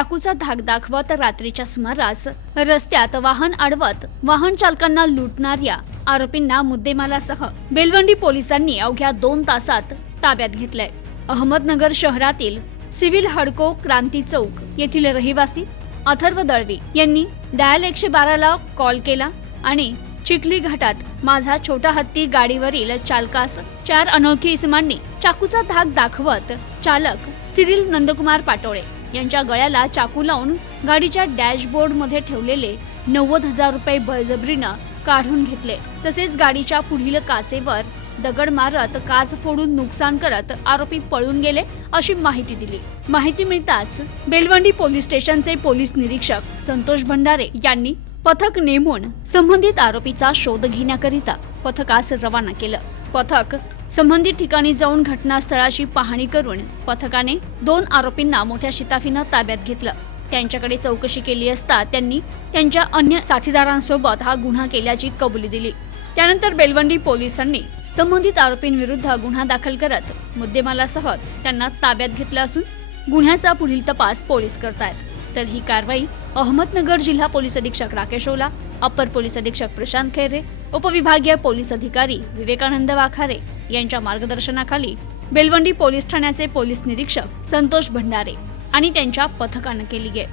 चाकूचा धाक दाखवत रात्रीच्या सुमारास रस्त्यात वाहन अडवत वाहन चालकांना लुटणाऱ्या आरोपींना मुद्देमालासह बेलवंडी पोलिसांनी अवघ्या दोन तासात ताब्यात घेतलंय. अहमदनगर शहरातील सिव्हिल हडको क्रांती चौक येथील रहिवासी अथर्व दळवी यांनी डायल एकशे बाराला कॉल केला आणि चिखली घाटात माझा छोटा हत्ती गाडीवरील चालकास चार अनोळखी इसमांनी चाकूचा धाक दाखवत चालक सिरिल नंदकुमार पाटोळे यांच्या गळ्याला चाकू लावून गाडीच्या डॅशबोर्डमध्ये ठेवलेले नव्वद हजार रुपये बळजबरीनं काढून घेतले. तसेच गाडीच्या पुढील काचेवर दगड मारत काच फोडून नुकसान करत आरोपी पळून गेले अशी माहिती दिली. माहिती मिळताच बेलवंडी पोलीस स्टेशनचे पोलीस निरीक्षक संतोष भंडारे यांनी पथक नेमून संबंधित आरोपीचा शोध घेण्याकरिता पथकास रवाना केलं. पथक संबंधित ठिकाणी जाऊन घटनास्थळाची पाहणी करून पथकाने दोन आरोपींना मोठ्या शिताफीनं ताब्यात घेतलं. त्यांच्याकडे चौकशी केली असता त्यांनी त्यांच्या अन्य साथीदारांसोबत हा गुन्हा केल्याची कबुली दिली. त्यानंतर बेलवंडी पोलिसांनी संबंधित आरोपींविरुद्ध गुन्हा दाखल करत मुद्देमालासह त्यांना ताब्यात घेतलं असून गुन्ह्याचा पुढील तपास पोलीस करतायत. तर ही कारवाई अहमदनगर जिल्हा पोलीस अधीक्षक राकेश ओला अप्पर पोलीस अधीक्षक प्रशांत खैरे उपविभागीय पोलीस अधिकारी विवेकानंद वाखारे यांच्या मार्गदर्शनाखाली बेलवंडी पोलीस ठाण्याचे पोलीस निरीक्षक संतोष भंडारे आणि त्यांच्या पथकानं केली आहे.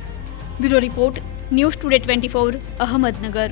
Bureau report news today twenty four Ahmednagar.